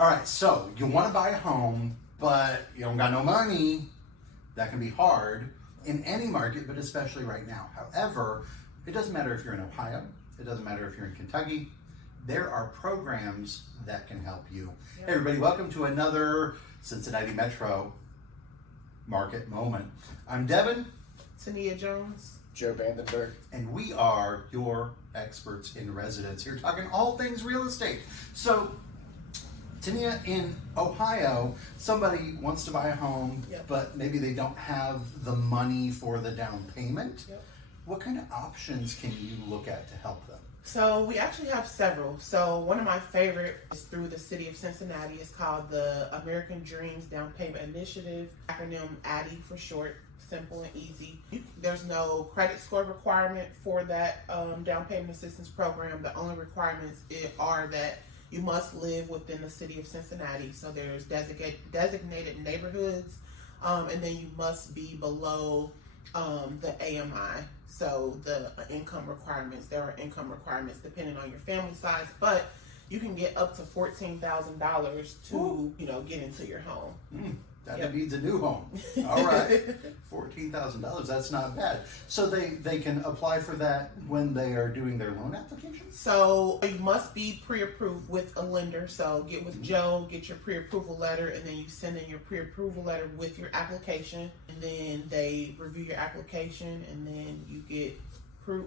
All right, so you want to buy a home, but you don't got no money. That can be hard in any market, but especially right now. However, it doesn't matter if you're in Ohio. It doesn't matter if you're in Kentucky. There are programs that can help you. Yep. Hey everybody, welcome to another Cincinnati Metro Market Moment. I'm Devin. Tenia Jones. Joe Vandenberg. And we are your experts in residence here, talking all things real estate. So, Tenia, in Ohio, somebody wants to buy a home, Yep. but maybe they don't have the money for the down payment. Yep. What kind of options can you look at to help them? So we actually have several. So one of my favorite is through the city of Cincinnati. It's called the American Dreams Down Payment Initiative, acronym ADDIE for short, simple and easy. There's no credit score requirement for that down payment assistance program. The only requirements are that you must live within the city of Cincinnati. So there's designated neighborhoods, and then you must be below the AMI. So the income requirements, there are income requirements depending on your family size, but you can get up to $14,000 to, get into your home. That Yep. needs a new home. All right, $14,000, that's not bad. So they can apply for that when they are doing their loan application? So you must be pre-approved with a lender. So get with Joe, get your pre-approval letter, and then you send in your pre-approval letter with your application. And then they review your application, and then you get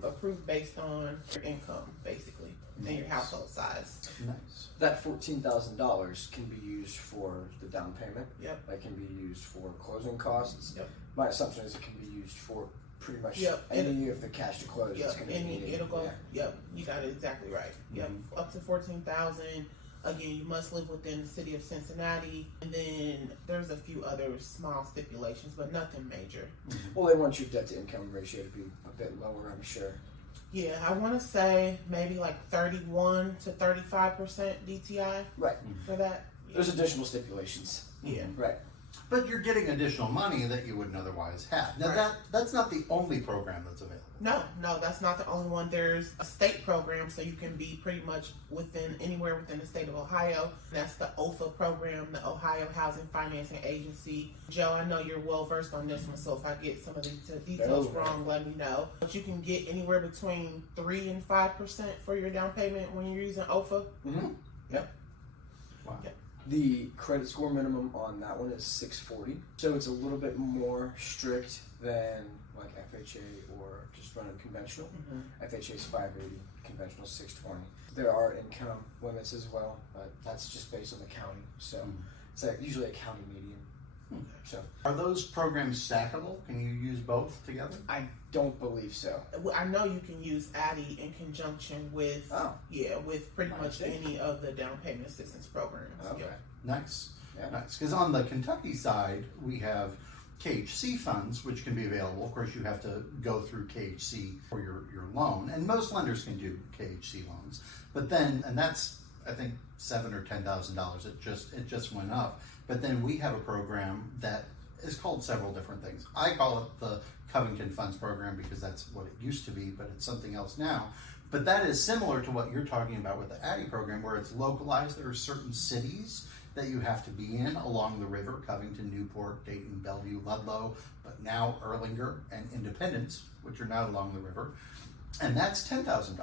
approved based on your income, basically, and your household size. Nice. That $14,000 can be used for the down payment. Yep. That can be used for closing costs. Yep. My assumption is it can be used for pretty much Yep. any of the cash to close. Yep. It's going to be needed. It'll go. Yeah. Yep. You got it exactly right. Yep. Mhm. Up to 14,000. Again, you must live within the city of Cincinnati, and then there's a few other small stipulations, but nothing major. Well, they want your debt to income ratio to be a bit lower, I'm sure. Yeah, I want to say maybe like 31 to 35% DTI Right. for that. Yeah. There's additional stipulations. Yeah. Right. But you're getting additional money that you wouldn't otherwise have. Now Right. that's not the only program that's available. No, that's not the only one. There's a state program, so you can be pretty much anywhere within the state of Ohio. That's the OFA program, the Ohio Housing Financing Agency. Joe, I know you're well versed on this one, so if I get some of the details wrong, let me know. But you can get anywhere between 3 and 5% for your down payment when you're using OFA. Mm-hmm. Yep. Wow. Yep. The credit score minimum on that one is 640, so it's a little bit more strict than like FHA or just running conventional. Mm-hmm. FHA is 580, conventional 620. There are income limits as well, but that's just based on the county, so it's usually a county median. So Are those programs stackable? Can you use both together? I don't believe so. I know you can use ADDIE in conjunction with with pretty much any of the down payment assistance programs. Okay. Yep. Nice. Yeah. Nice. Because on the Kentucky side, we have KHC funds, which can be available. Of course, you have to go through KHC for your loan, and most lenders can do KHC loans. But then, and that's I think $7,000 or $10,000. It just went up. But then we have a program that is called several different things. I call it the Covington Funds Program because that's what it used to be, but it's something else now. But that is similar to what you're talking about with the ADDIE program, where it's localized. There are certain cities that you have to be in along the river: Covington, Newport, Dayton, Bellevue, Ludlow, but now Erlanger and Independence, which are not along the river. And that's $10,000.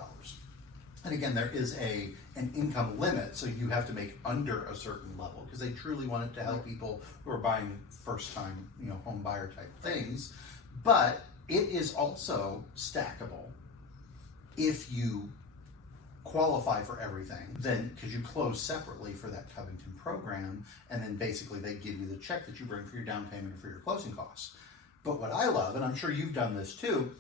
And again, there is an income limit, so you have to make under a certain level because they truly want it to help people who are buying first-time, home buyer type things. But it is also stackable if you qualify for everything. Then, because you close separately for that Covington program, and then basically they give you the check that you bring for your down payment and for your closing costs. But what I love, and I'm sure you've done this too,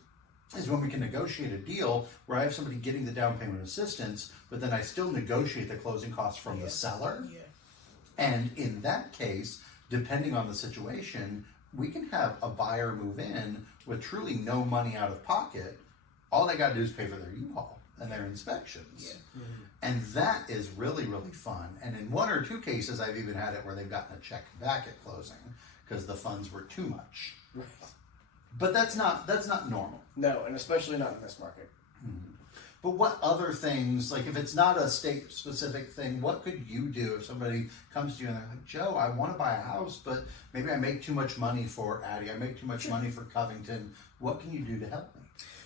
is when we can negotiate a deal where I have somebody getting the down payment assistance, but then I still negotiate the closing costs from the seller. Yeah. And in that case, depending on the situation, we can have a buyer move in with truly no money out of pocket. All they got to do is pay for their U-Haul and their inspections. Yeah. Mm-hmm. And that is really, really fun. And in 1 or 2 cases, I've even had it where they've gotten a check back at closing because the funds were too much. But that's not normal. No, and especially not in this market. Mm-hmm. But what other things, like if it's not a state specific thing, what could you do if somebody comes to you and they're like, Joe, I want to buy a house, but maybe I make too much money for Addie, I make too much money for Covington. What can you do to help me?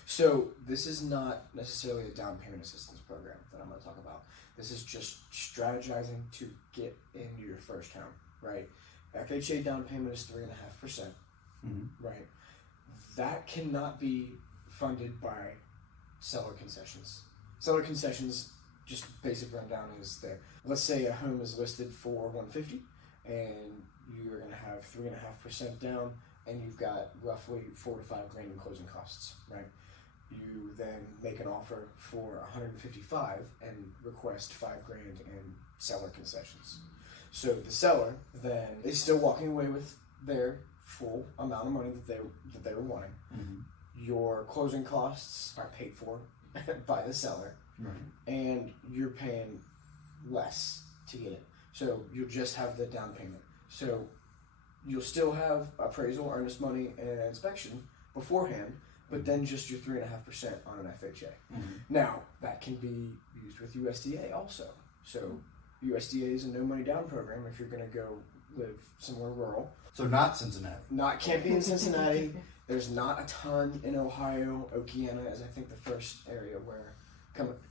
So this is not necessarily a down payment assistance program that I'm going to talk about. This is just strategizing to get into your first home, right? FHA down payment is 3.5%, right? That cannot be funded by seller concessions. Seller concessions, just basic rundown is that, let's say a home is listed for $150 and you're going to have 3.5% down and you've got roughly $4 to $5 grand in closing costs, right? You then make an offer for $155 and request $5 grand in seller concessions. So the seller then is still walking away with their full amount of money that they were wanting. Your closing costs are paid for by the seller, and you're paying less to get it. So you'll just have the down payment. So you'll still have appraisal, earnest money, and inspection beforehand, but then just your 3.5% on an FHA. Now that can be used with USDA also. So USDA is a no money down program if you're going to go live somewhere rural. So not Cincinnati. Can't be in Cincinnati. There's not a ton in Ohio. Okeana is, I think, the first area where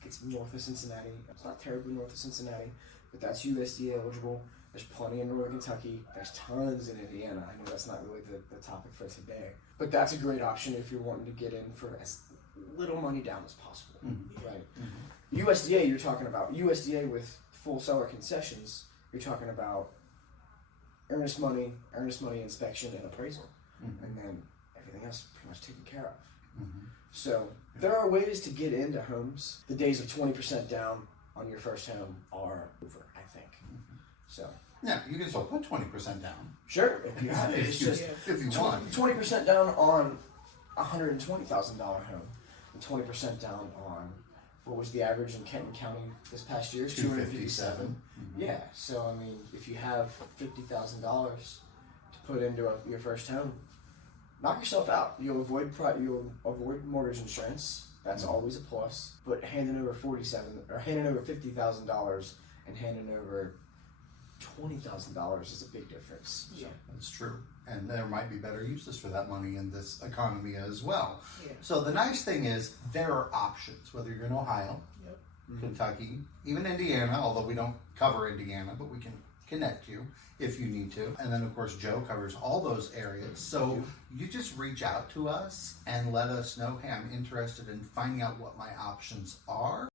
it's north of Cincinnati. It's not terribly north of Cincinnati, but that's USDA eligible. There's plenty in northern Kentucky. There's tons in Indiana. I know that's not really the topic for today, but that's a great option if you're wanting to get in for as little money down as possible, right? USDA, you're talking about USDA with full seller concessions. You're talking about earnest money, inspection, and appraisal, and then everything else pretty much taken care of. So there are ways to get into homes. The days of 20% down on your first home are over, I think. So yeah, you can still put 20% down. Sure, if you have it. It's just if you want 20% down on $120,000 home, and 20% down on what was the average in Kenton County this past year? $257. Yeah, so I mean, if you have $50,000 to put into your first home, knock yourself out. You'll avoid mortgage insurance. That's always a plus. But handing over $50,000 and handing over $20,000 is a big difference. Yeah, that's true. And there might be better uses for that money in this economy as well. Yeah. So the nice thing is there are options, whether you're in Ohio, Kentucky, even Indiana, although we don't cover Indiana, but we can connect you if you need to. And then of course Joe covers all those areas. So you just reach out to us and let us know, hey, I'm interested in finding out what my options are.